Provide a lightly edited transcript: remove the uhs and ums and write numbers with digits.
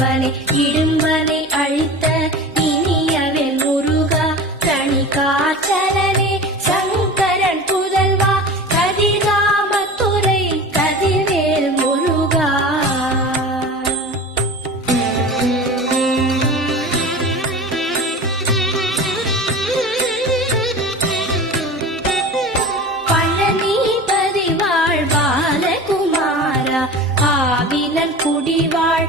இடும்பனை இடும்பனை அழித்த இனியவேல் முருகா கனி காற்றலனே சங்கரன் புதல்வா கதிர்காமத்துறை கதிர்வேல் முருகா. பழனிபதி வாழ் பாலகுமாரா ஆவினன் குடிவாழ்